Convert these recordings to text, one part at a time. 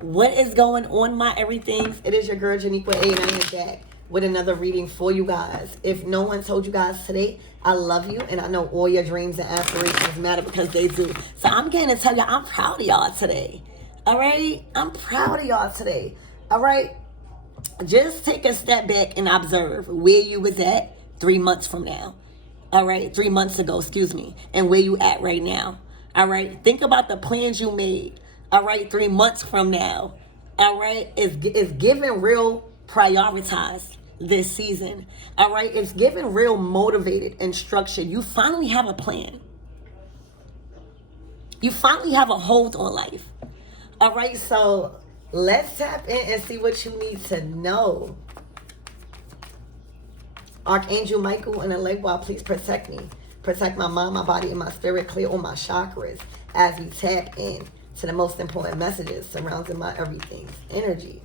What is going on, my everythings? It is your girl, Janiqua A, and I am back with another reading for you guys. If no one told you guys today, I love you, and I know all your dreams and aspirations matter because they do. So I'm getting to tell you, I'm proud of y'all today. All right? I'm proud of y'all today. All right? Just take a step back and observe where you was at 3 months from now. All right? 3 months ago, excuse me. And where you at right now. All right? Think about the plans you made. All right, 3 months from now, all right, it's giving real prioritized this season. All right, it's giving real motivated and structured. You finally have a plan. You finally have a hold on life. All right, so let's tap in and see what you need to know. Archangel Michael and Alegua, please protect me. Protect my mind, my body, and my spirit. Clear all my chakras as we tap in to the most important messages surrounding my everything's energy.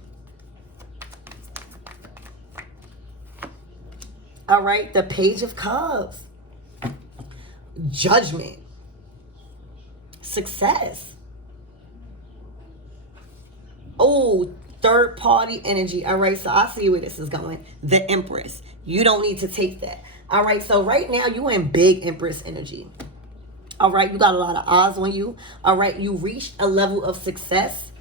All right, the Page of Cups. Judgment. Success. Oh, third party energy. All right, so I see where this is going. The Empress. You don't need to take that. All right, so right now you in big Empress energy. All right, you got a lot of eyes on you. All right, you reached a level of success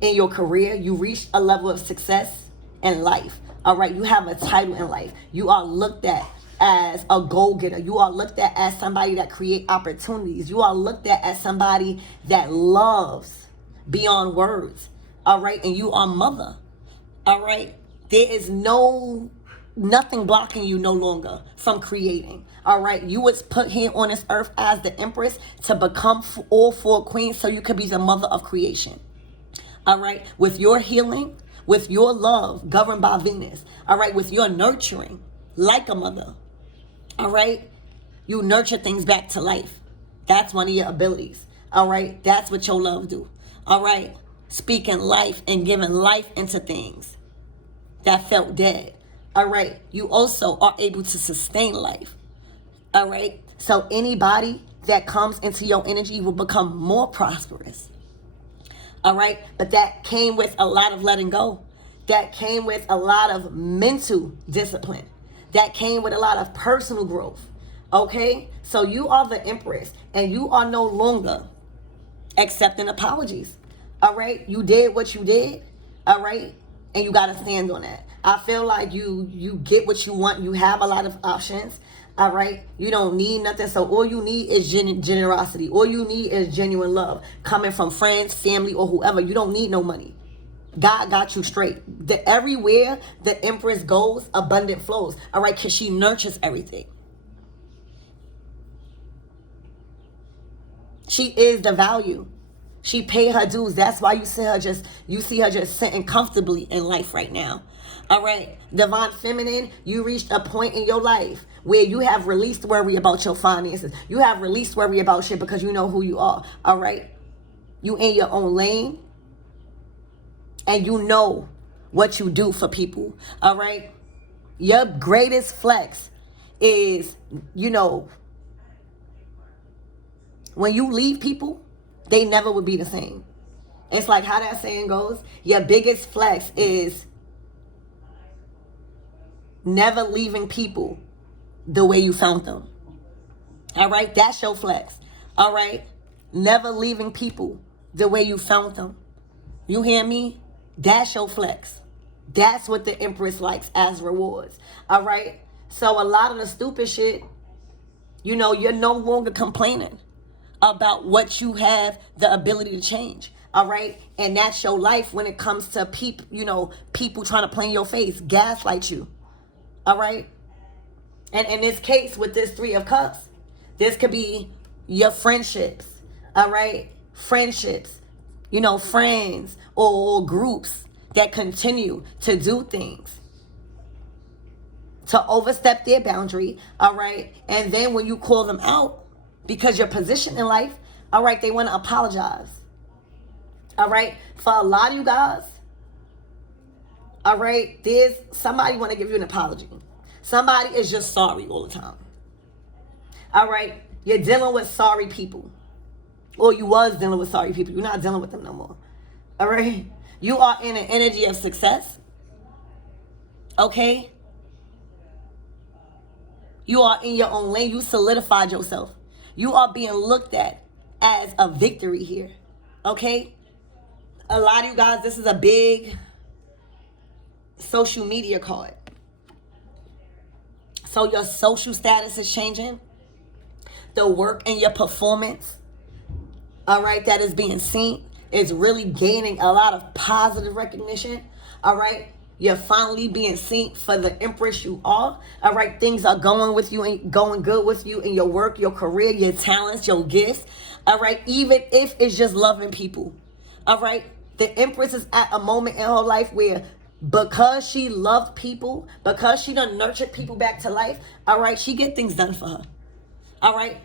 in your career. You reached a level of success in life. All right, you have a title in life. You are looked at as a goal-getter. You are looked at as somebody that create opportunities. You are looked at as somebody that loves beyond words. All right, and you are mother. All right, there is nothing blocking you no longer from creating. All right, you was put here on this earth as the Empress to become all four queens so you could be the mother of creation. All right, with your healing, with your love governed by Venus. All right, with your nurturing like a mother. All right, you nurture things back to life. That's one of your abilities. All right, that's what your love do. All right, speaking life and giving life into things that felt dead. All right, you also are able to sustain life. All right, so anybody that comes into your energy will become more prosperous. All right, but that came with a lot of letting go. That came with a lot of mental discipline. That came with a lot of personal growth. Okay, so you are the Empress and you are no longer accepting apologies. All right, you did what you did. All right, and you got to stand on that. I feel like you get what you want. You have a lot of options. All right. You don't need nothing. So all you need is generosity. All you need is genuine love coming from friends, family, or whoever. You don't need no money. God got you straight. Everywhere the Empress goes, abundant flows. All right. Because she nurtures everything. She is the value. She paid her dues. That's why you see her just sitting comfortably in life right now. All right, Divine Feminine, you reached a point in your life where you have released worry about your finances. You have released worry about shit because you know who you are. All right, you in your own lane and you know what you do for people. All right, your greatest flex is, when you leave people, they never would be the same. It's like how that saying goes. Your biggest flex is never leaving people the way you found them. All right, that's your flex. All right, never leaving people the way you found them. You hear me? That's your flex. That's what the Empress likes as rewards. All right, so a lot of the stupid shit, you're no longer complaining about what you have the ability to change. All right, and that's your life when it comes to people trying to play in your face, gaslight you. All right. And in this case with this Three of Cups, this could be your friendships. All right. Friendships, friends or groups that continue to do things to overstep their boundary. All right. And then when you call them out because your position in life, all right, they want to apologize. All right. For a lot of you guys, all right, there's somebody want to give you an apology. Somebody is just sorry all the time. All right, you're dealing with sorry people. Or you was dealing with sorry people. You're not dealing with them no more. All right? You are in an energy of success. Okay? You are in your own lane. You solidified yourself. You are being looked at as a victory here. Okay? A lot of you guys, this is a big social media card. So your social status is changing. The work and your performance, all right, that is being seen is really gaining a lot of positive recognition. All right? You're finally being seen for the empress you are. All right? Things are going with you and going good with you in your work, your career, your talents, your gifts. All right? Even if it's just loving people. All right? The empress is at a moment in her life where because she loved people, because she done nurtured people back to life, all right, she get things done for her. All right?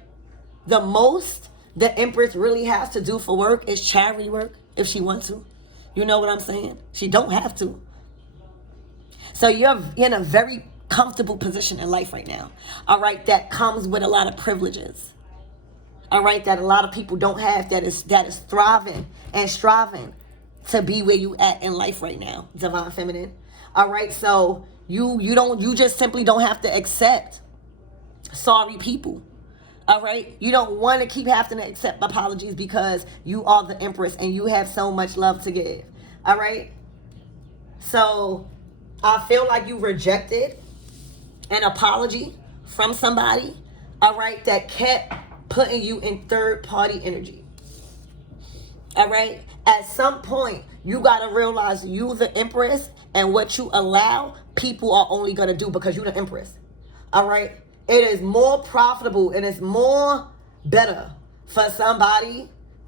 The most the empress really has to do for work is charity work if she wants to. You know what I'm saying? She don't have to. So you're in a very comfortable position in life right now. All right, that comes with a lot of privileges. All right, that a lot of people don't have, that is thriving and striving to be where you at in life right now, divine feminine. All right, so you just simply don't have to accept sorry people. All right, you don't want to keep having to accept apologies because you are the empress and you have so much love to give. All right, so I feel like you rejected an apology from somebody, all right, that kept putting you in third party energy. All right, at some point you got to realize you the empress, and what you allow people are only going to do because you the empress. All right, it is more profitable and it's more better for somebody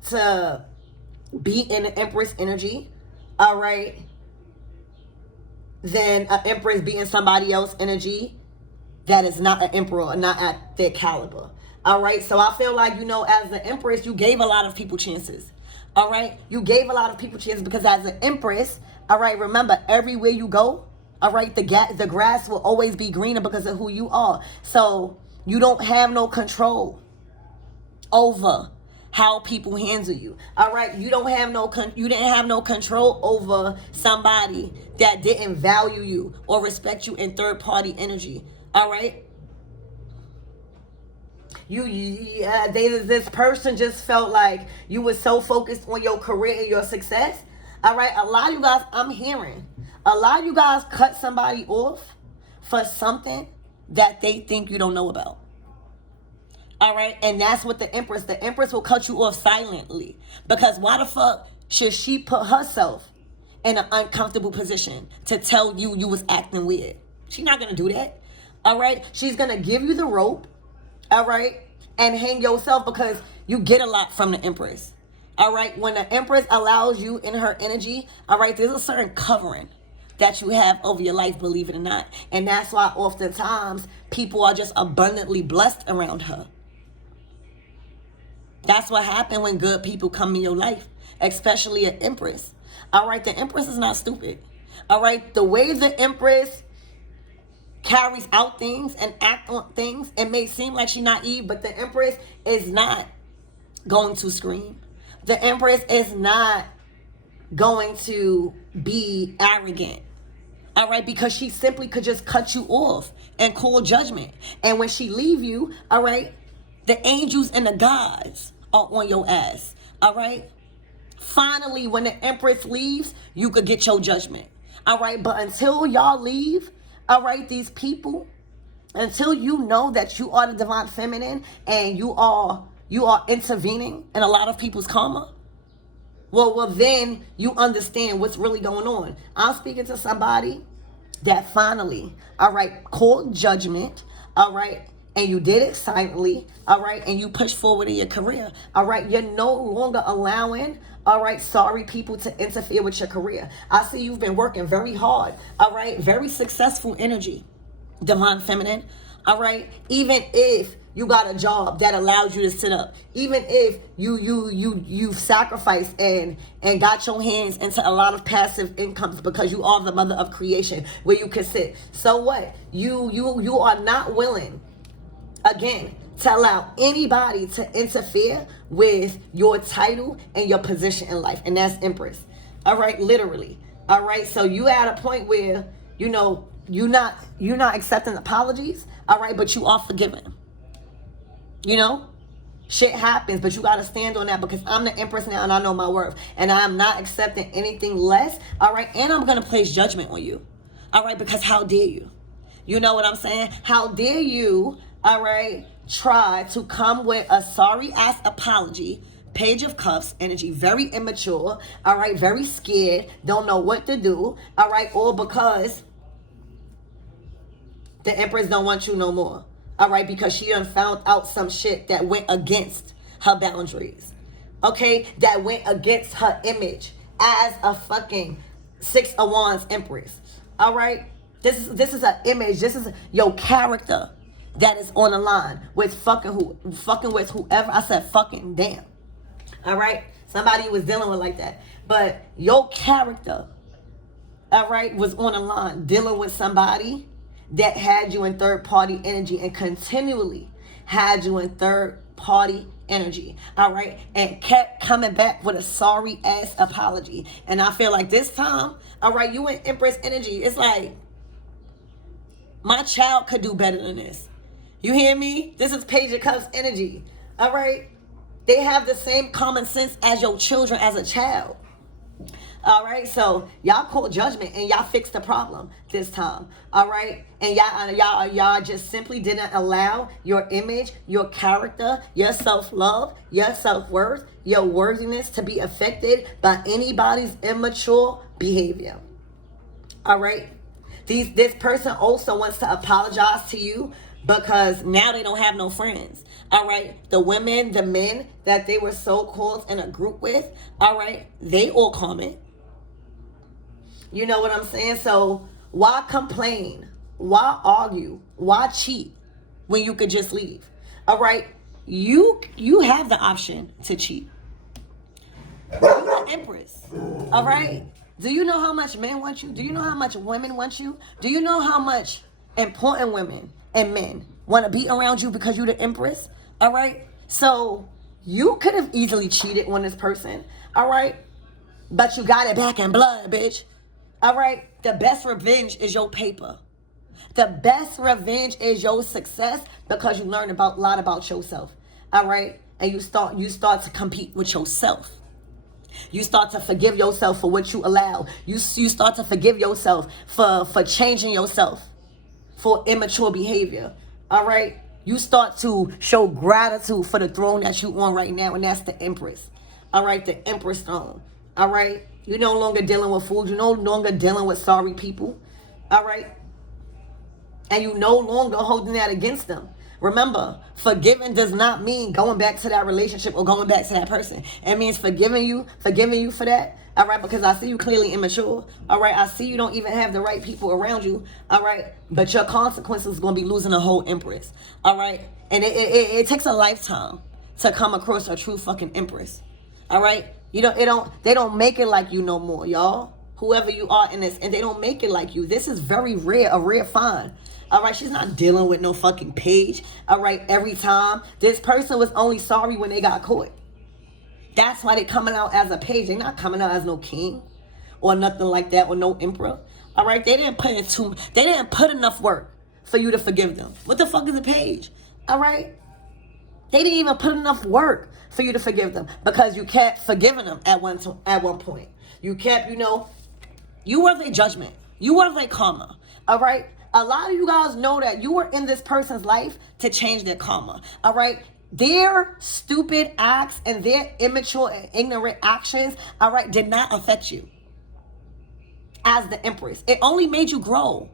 to be in the empress energy, all right, than an empress being somebody else's energy that is not an emperor, not at their caliber. All right, so I feel like, as the empress, you gave a lot of people chances. All right, you gave a lot of people chances because as an empress, all right, remember, everywhere you go, all right, the grass will always be greener because of who you are. So you don't have no control over how people handle you. All right, you didn't have no control over somebody that didn't value you or respect you in third party energy. All right, this person just felt like you were so focused on your career and your success. All right, a lot of you guys, I'm hearing a lot of you guys cut somebody off for something that they think you don't know about. All right, and that's what the empress will cut you off silently, because why the fuck should she put herself in an uncomfortable position to tell you you was acting weird? She's not gonna do that. All right, she's gonna give you the rope, all right, and hang yourself, because you get a lot from the empress. All right, when the empress allows you in her energy, all right, there's a certain covering that you have over your life, believe it or not. And that's why oftentimes people are just abundantly blessed around her. That's what happened when good people come in your life, especially an empress. All right, the empress is not stupid. All right, the way the empress carries out things and act on things, it may seem like she's naive, but the empress is not going to scream. The empress is not going to be arrogant. All right, because she simply could just cut you off and call judgment. And when she leave you, all right, the angels and the gods are on your ass. All right, finally, when the empress leaves, you could get your judgment. All right, but until y'all leave, all right, these people, until you know that you are the divine feminine and you are intervening in a lot of people's karma, well, then you understand what's really going on. I'm speaking to somebody that finally, all right, called judgment, all right, and you did it silently, all right, and you push forward in your career, all right. You're no longer allowing, all right, sorry people to interfere with your career. I see you've been working very hard, all right, very successful energy, divine feminine, all right. Even if you got a job that allows you to sit up, even if you've sacrificed and got your hands into a lot of passive incomes because you are the mother of creation where you can sit. So what? You are not willing, again, to allow anybody to interfere with your title and your position in life, and that's empress. All right, literally. All right, so you at a point where, you know, you're not accepting apologies. All right, but you are forgiving. You know, shit happens, but you got to stand on that, because I'm the Empress now and I know my worth. And I'm not accepting anything less. All right, and I'm going to place judgment on you. All right, because how dare you? You know what I'm saying? How dare you, all right, try to come with a sorry-ass apology, Page of Cups energy, very immature, all right, very scared, don't know what to do, all right, all because the Empress don't want you no more, all right, because she done found out some shit that went against her boundaries, okay, that went against her image as a fucking Six of Wands Empress, all right. This is an image. This is your character that is on the line with fucking with whoever. I said fucking, damn. All right, somebody was dealing with like that, but your character, all right, was on the line dealing with somebody that had you in third party energy and continually had you in third party energy, all right, and kept coming back with a sorry ass apology. And I feel like this time, all right, you in Empress energy. It's like, my child could do better than this. You hear me? This is Page of Cups energy. All right? They have the same common sense as your children as a child. All right? So y'all caught judgment and y'all fixed the problem this time. All right? And y'all just simply didn't allow your image, your character, your self-love, your self-worth, your worthiness to be affected by anybody's immature behavior. All right? This person also wants to apologize to you because now they don't have no friends. All right. The women, the men that they were so-called in a group with, all right, they all comment. You know what I'm saying? So why complain? Why argue? Why cheat when you could just leave? All right. You have the option to cheat. You're the Empress. All right. Do you know how much men want you? Do you know how much women want you? Do you know how much important women and men want to be around you because you're the Empress? All right? So you could have easily cheated on this person. All right? But you got it back in blood, bitch. All right? The best revenge is your paper. The best revenge is your success because you learn a lot about yourself. All right? And you start to compete with yourself. You start to forgive yourself for what you allow. You start to forgive yourself for changing yourself for immature behavior. All right? You start to show gratitude for the throne that you're on right now, and that's the Empress. All right? The Empress throne. All right? You're no longer dealing with fools. You're no longer dealing with sorry people. All right? And you no longer holding that against them. Remember, forgiving does not mean going back to that relationship or going back to that person. It means forgiving you for that. All right, because I see you clearly immature. All right, I see you don't even have the right people around you. All right, but your consequences is going to be losing a whole Empress. All right, and it takes a lifetime to come across a true fucking Empress. All right, they don't make it like you no more, y'all. Whoever you are in this, and they don't make it like you. This is very rare, a rare find. All right, she's not dealing with no fucking page. All right, every time. This person was only sorry when they got caught. That's why they coming out as a page. They're not coming out as no king or nothing like that, or no emperor. All right, they didn't put enough work for you to forgive them. What the fuck is a page? All right, they didn't even put enough work for you to forgive them because you kept forgiving them at one point. You kept, you were their judgment. You were their karma. All right. A lot of you guys know that you were in this person's life to change their karma. All right. Their stupid acts and their immature and ignorant actions, all right, did not affect you as the Empress. It only made you grow.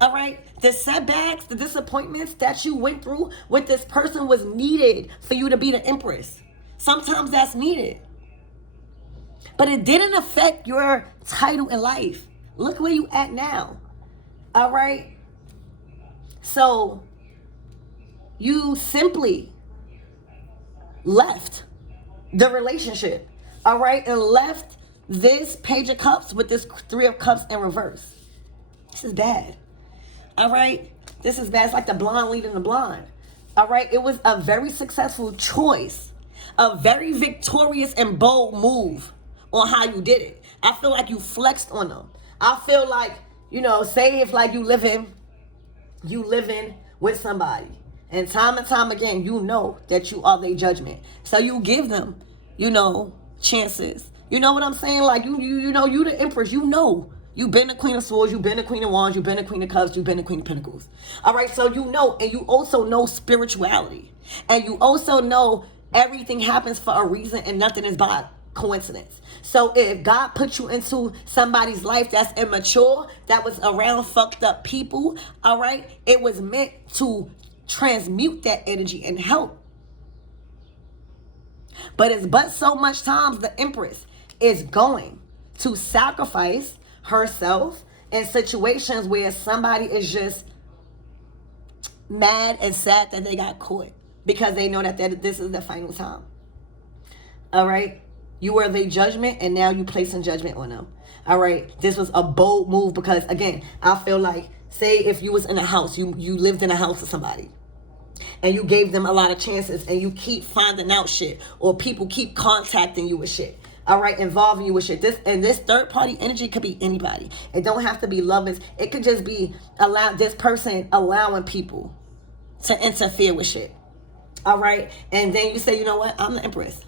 All right. The setbacks, the disappointments that you went through with this person was needed for you to be the Empress. Sometimes that's needed. But it didn't affect your title in life. Look where you at now. All right. So you simply left the relationship. All right. And left this Page of Cups with this Three of Cups in reverse. This is bad. All right. This is bad. It's like the blind leading the blind. All right. It was a very successful choice. A very victorious and bold move on how you did it. I feel like you flexed on them. I feel like, you know, say if like you living with somebody, and time again, you know that you are their judgment. So you give them, you know, chances. You know what I'm saying? Like you know, you the empress. You know, you've been the queen of swords, you've been the queen of wands, you've been the queen of cups, you've been the queen of pentacles. All right, so you know, and you also know spirituality, and you also know everything happens for a reason, and nothing is by coincidence. So if God put you into somebody's life that's immature, that was around fucked up people, all right, it was meant to transmute that energy and help. But it's but so much times the empress is going to sacrifice herself in situations where somebody is just mad and sad that they got caught, because they know that this is the final time. All right, you were the judgment, and now you placing judgment on them. All right, this was a bold move, because again, I feel like, say if you was in a house, you lived in a house with somebody, and you gave them a lot of chances, and you keep finding out shit, or people keep contacting you with shit, all right, involving you with shit. This third party energy could be anybody. It don't have to be lovers. It could just be this person allowing people to interfere with shit. All right, and then you say, you know what, I'm the empress.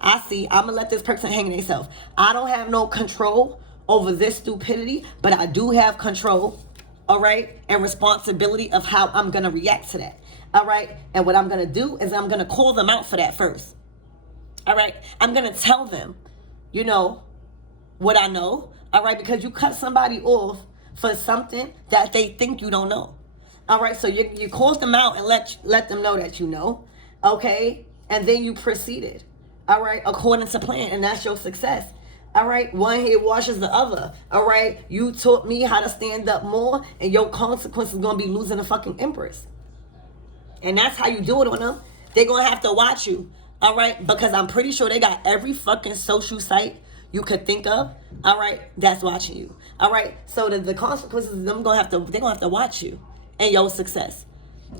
I'm gonna let this person hang themselves. I don't have no control over this stupidity, but I do have control, all right, and responsibility of how I'm gonna react to that. All right, and what I'm gonna do is I'm gonna call them out for that first. All right, I'm gonna tell them, you know, what I know. All right, because you cut somebody off for something that they think you don't know. All right, so you call them out and let them know that you know. Okay, and then you proceeded. All right, according to plan, and that's your success. All right, one head washes the other. All right, you taught me how to stand up more, and your consequence is gonna be losing the fucking empress. And that's how you do it on them. They're gonna have to watch you. All right, because I'm pretty sure they got every fucking social site you could think of. All right, that's watching you. All right, so the consequences, they're gonna have to watch you and your success.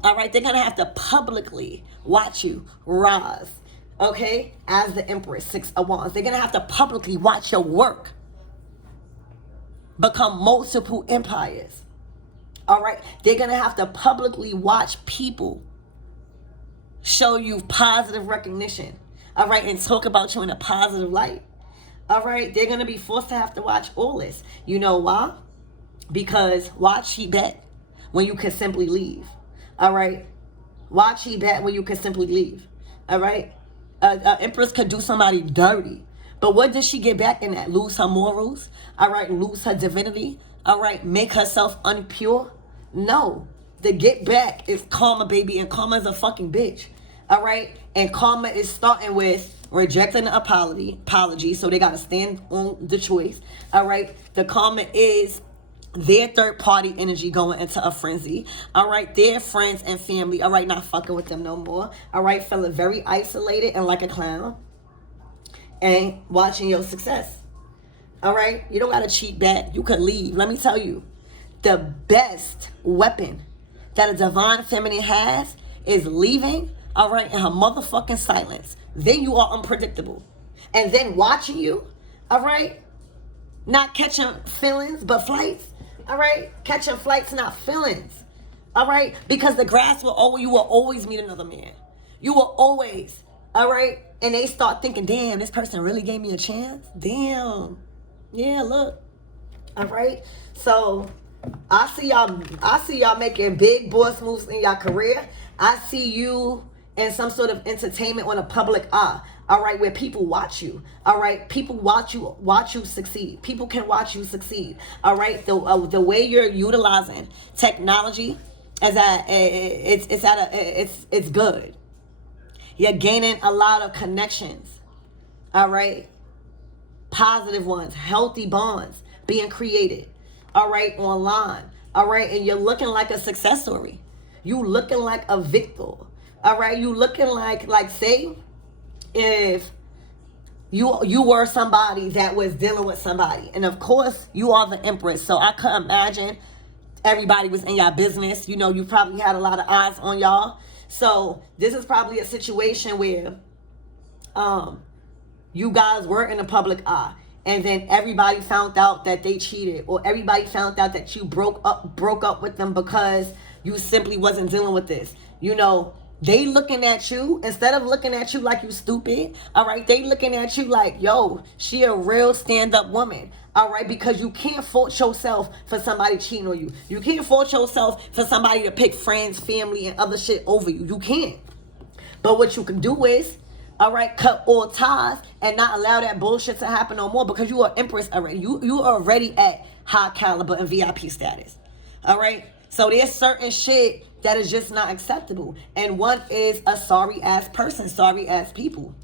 All right, they're gonna have to publicly watch you rise. Okay, as the empress, 6 of wands, they're gonna have to publicly watch your work become multiple empires. All right, they're gonna have to publicly watch people show you positive recognition. All right, and talk about you in a positive light. All right, they're gonna be forced to have to watch all this. You know why? Because why cheat bet when you can simply leave? All right, why cheat bet when you can simply leave? All right. Empress could do somebody dirty, but what does she get back in that? Lose her morals? All right, lose her divinity? All right, make herself unpure? No, the get back is karma, baby, and karma is a fucking bitch. All right, and karma is starting with rejecting the apology, so they gotta stand on the choice. All right, the karma is their third party energy going into a frenzy. All right, their friends and family, all right, not fucking with them no more. All right, feeling very isolated and like a clown, and watching your success. All right, you don't gotta cheat back. You could leave. Let me tell you, the best weapon that a divine feminine has is leaving, all right, in her motherfucking silence. Then you are unpredictable. And then watching you, all right, not catching feelings but flights. All right, catching flights, not feelings. All right, because the grass you will always meet another man. You will always, all right, and they start thinking, damn, this person really gave me a chance. Damn, yeah, look. All right, so I see y'all making big boss moves in your career. I see you in some sort of entertainment on a public eye. All right, where people watch you. All right, people watch you succeed. People can watch you succeed. All right, the way you're utilizing technology it's good. You're gaining a lot of connections. All right, positive ones, healthy bonds being created. All right, online. All right, and you're looking like a success story. You looking like a victor. All right, you looking like say, if you were somebody that was dealing with somebody, and of course you are the empress, so I could imagine everybody was in your business. You know, you probably had a lot of eyes on y'all. So this is probably a situation where you guys were in the public eye, and then everybody found out that they cheated, or everybody found out that you broke up with them because you simply wasn't dealing with this. You know, they looking at you, instead of looking at you like you stupid, all right, they looking at you like, yo, she a real stand-up woman, all right, because you can't fault yourself for somebody cheating on you. You can't fault yourself for somebody to pick friends, family, and other shit over you. You can't. But what you can do is, all right, cut all ties and not allow that bullshit to happen no more, because you are empress already. You are already at high caliber and VIP status, all right? So there's certain shit that is just not acceptable. And one is a sorry ass person, sorry ass people.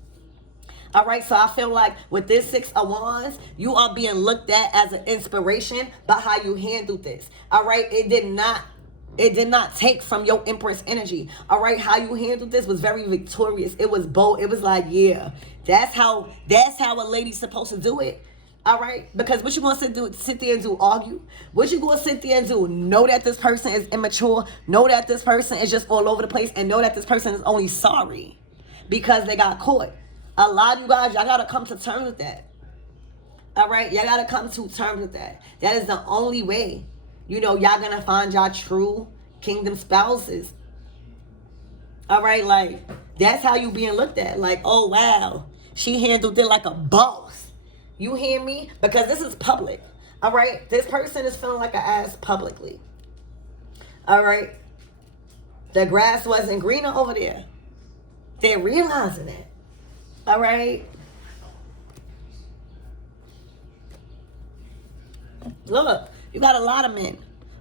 All right, so I feel like with this 6 of Wands, you are being looked at as an inspiration by how you handled this. All right, it did not take from your empress energy. All right, how you handled this was very victorious. It was bold. It was like, yeah, that's how a lady's supposed to do it. All right, because what you gonna sit there and do? Argue? What you gonna sit there and do? Know that this person is immature. Know that this person is just all over the place, and know that this person is only sorry because they got caught. A lot of you guys, y'all gotta come to terms with that. All right, y'all gotta come to terms with that. That is the only way. You know, y'all gonna find y'all true kingdom spouses. All right, like, that's how you being looked at. Like, oh, wow, she handled it like a boss. You hear me? Because this is public. All right, this person is feeling like an ass publicly. All right, the grass wasn't greener over there. They're realizing it. All right. Look, you got a lot of men.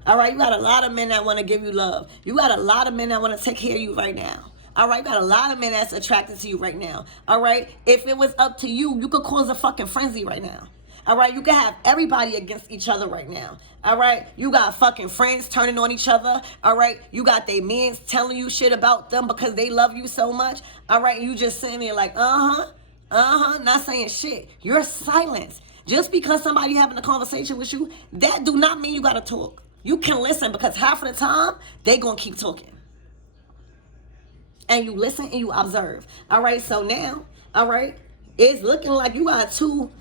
All right, you got a lot of men that want to give you love. You got a lot of men that want to take care of you right now. All right, you got a lot of men that's attracted to you right now. All right, if it was up to you, you could cause a fucking frenzy right now. All right, you can have everybody against each other right now. All right, you got fucking friends turning on each other. All right, you got they mans telling you shit about them because they love you so much. All right, you just sitting there like, not saying shit. You're silent. Just because somebody having a conversation with you, that do not mean you gotta talk. You can listen, because half of the time, they gonna keep talking. And you listen and you observe. All right, so now, all right, it's looking like you got two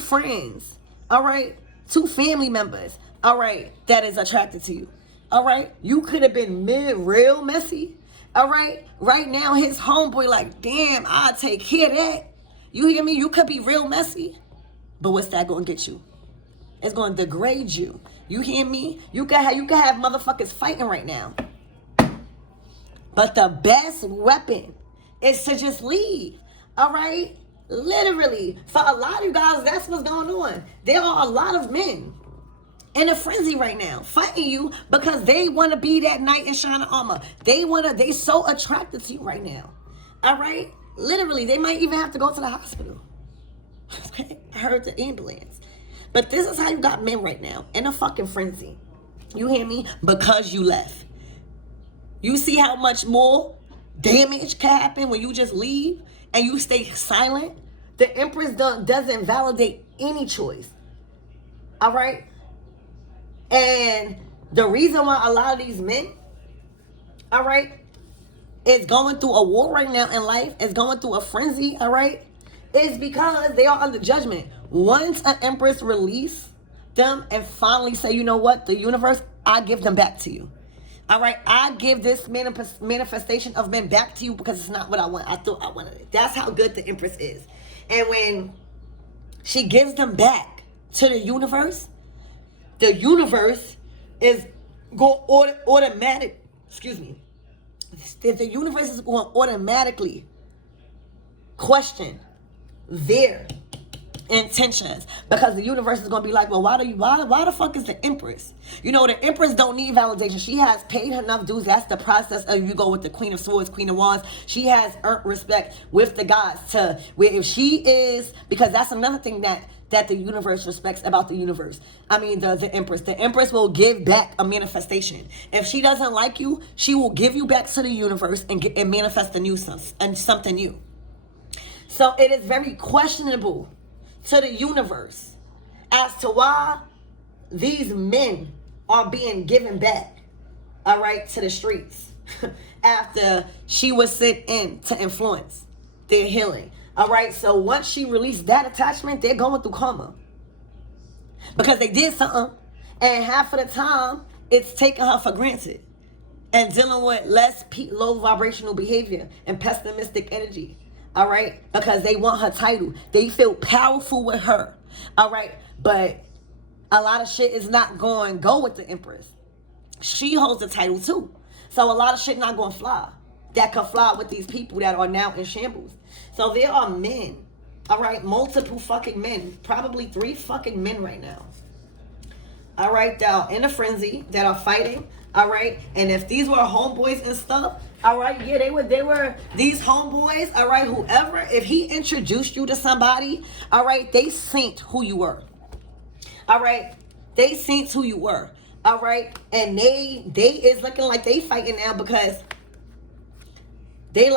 friends, all right, 2 family members, all right, that is attracted to you. All right, you could have been real messy. All right, right now his homeboy like, damn, I'll take care of that. You hear me? You could be real messy, but what's that gonna get you? It's gonna degrade you. You hear me? You can have motherfuckers fighting right now. But the best weapon is to just leave. All right? Literally. For a lot of you guys, that's what's going on. There are a lot of men in a frenzy right now, fighting you because they want to be that knight in shining armor. They so attracted to you right now. All right? Literally, they might even have to go to the hospital. Okay? I heard the ambulance. But this is how you got men right now, in a fucking frenzy. You hear me? Because you left. You see how much more damage can happen when you just leave and you stay silent? The Empress doesn't validate any choice. All right? And the reason why a lot of these men, all right, is going through a war right now in life, is going through a frenzy, all right, is because they are under judgment. Once an Empress release them and finally say, you know what, the universe, I give them back to you. All right, I give this manifestation of men back to you because it's not what I want. I thought I wanted it. That's how good the Empress is. And when she gives them back to the universe is going automatic. Excuse me. The universe is going to automatically question their intentions, because the universe is going to be like, well, why the fuck is the Empress? You know, the Empress don't need validation. She has paid enough dues. That's the process of, you go with the Queen of Swords, Queen of Wands. She has earned respect with the gods to where if she is, because that's another thing that the universe respects about the universe. I mean, the Empress. The Empress will give back a manifestation. If she doesn't like you, she will give you back to the universe and manifest something new. So it is very questionable to the universe as to why these men are being given back, all right, to the streets after she was sent in to influence their healing. All right, so once she released that attachment, they're going through karma. because they did something, and half of the time it's taking her for granted and dealing with less low vibrational behavior and pessimistic energy. All right, because they want her title. They feel powerful with her. All right, but a lot of shit is not going to go with the Empress. She holds the title too. So a lot of shit not going to fly. That could fly with these people that are now in shambles. So there are men, all right, multiple fucking men, probably 3 fucking men right now. All right, that are in a frenzy, that are fighting. All right, and if these were homeboys and stuff, all right, yeah, they were these homeboys, all right, whoever, if he introduced you to somebody, all right, they synced who you were. All right, they synced who you were. All right, and they is looking like they fighting now because they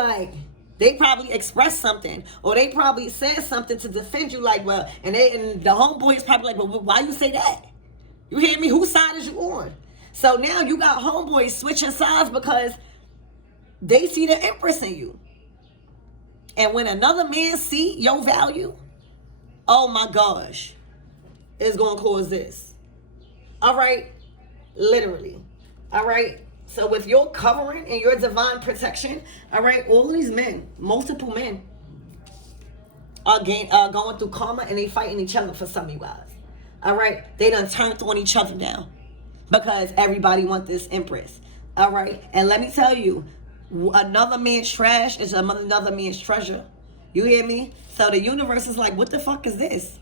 probably expressed something, or they probably said something to defend you, like, well, and the homeboy is probably like, well, why you say that? You hear me? Whose side is you on? So now you got homeboys switching sides because they see the Empress in you. And when another man see your value, oh my gosh, it's going to cause this. All right? Literally. All right? So with your covering and your divine protection, all right, all of these men, multiple men, are going through karma, and they fighting each other for some of you guys. All right? They done turned on each other now because everybody wants this Empress. All right? And let me tell you, another man's trash is another man's treasure. You hear me? So the universe is like, what the fuck is this?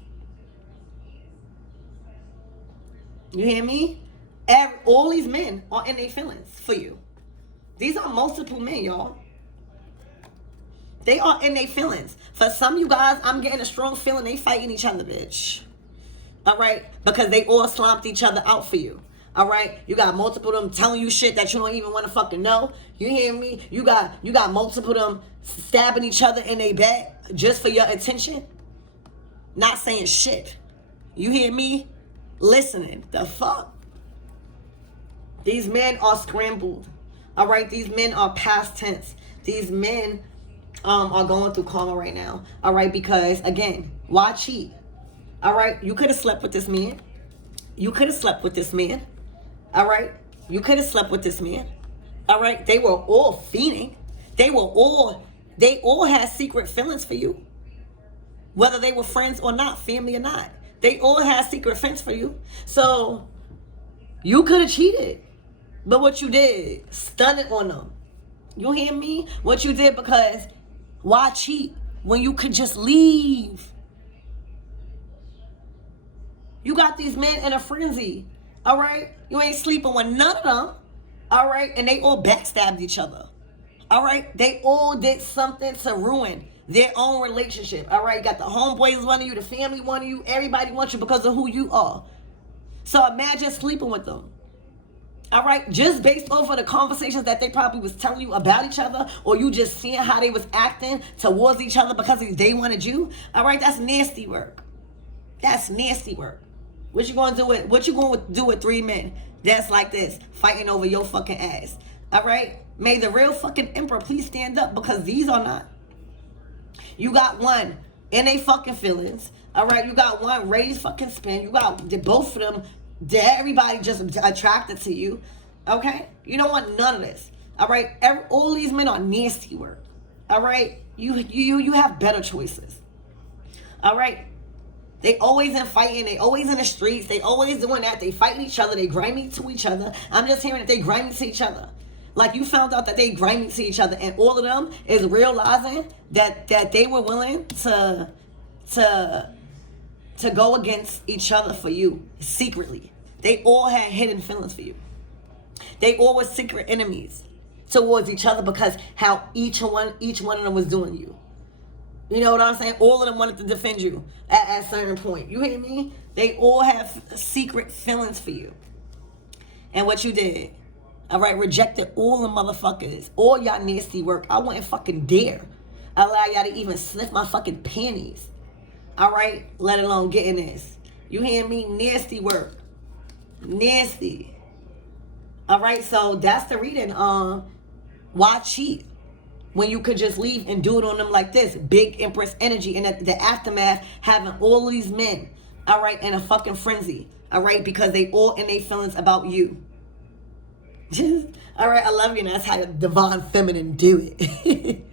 You hear me? All these men are in their feelings for you. These are multiple men, y'all. They are in their feelings. For some of you guys, I'm getting a strong feeling they fighting each other, bitch. All right? Because they all slumped each other out for you. All right? You got multiple of them telling you shit that you don't even want to fucking know. You hear me? You got multiple of them stabbing each other in their back just for your attention. Not saying shit. You hear me? Listening. The fuck? These men are scrambled. All right? These men are past tense. These men are going through karma right now. All right? Because, again, why cheat? All right? You could have slept with this man. You could have slept with this man. All right? You could have slept with this man. All right? They were all fiending. They all had secret feelings for you. Whether they were friends or not, family or not. They all had secret feelings for you. So, you could have cheated. But what you did, stunned on them. You hear me? What you did, because why cheat when you could just leave? You got these men in a frenzy. All right? You ain't sleeping with none of them. All right? And they all backstabbed each other. All right? They all did something to ruin their own relationship. All right? You got the homeboys wanting you, the family wanting you, everybody wants you because of who you are. So imagine sleeping with them. All right, just based off of the conversations that they probably was telling you about each other, or you just seeing how they was acting towards each other because they wanted you. All right, that's nasty work. That's nasty work. What you gonna do with 3 men that's like this, fighting over your fucking ass? All right, may the real fucking emperor please stand up, because these are not. You got one in they fucking feelings. All right, you got one ready to fucking spin. You got both of them. Everybody just attracted to you. Okay? You don't want none of this. All right? All these men are nasty work. All right? You have better choices. All right? They always in fighting. They always in the streets. They always doing that. They fighting each other. They grimy to each other. I'm just hearing that they grimy to each other. Like, you found out that they grimy to each other, and all of them is realizing that they were willing to go against each other for you secretly. They all had hidden feelings for you. They all were secret enemies towards each other because how each one of them was doing you. You know what I'm saying? All of them wanted to defend you at a certain point. You hear me? They all have secret feelings for you. And what you did, all right, rejected all the motherfuckers, all y'all nasty work. I wouldn't fucking dare allow y'all to even sniff my fucking panties. All right, let alone getting this. You hear me? Nasty work. Nasty. All right, so that's the reading. Why cheat when you could just leave and do it on them like this? Big Empress energy, and the aftermath, having all these men, all right, in a fucking frenzy, all right, because they all in their feelings about you. Just, all right, I love you, and that's how the divine feminine do it.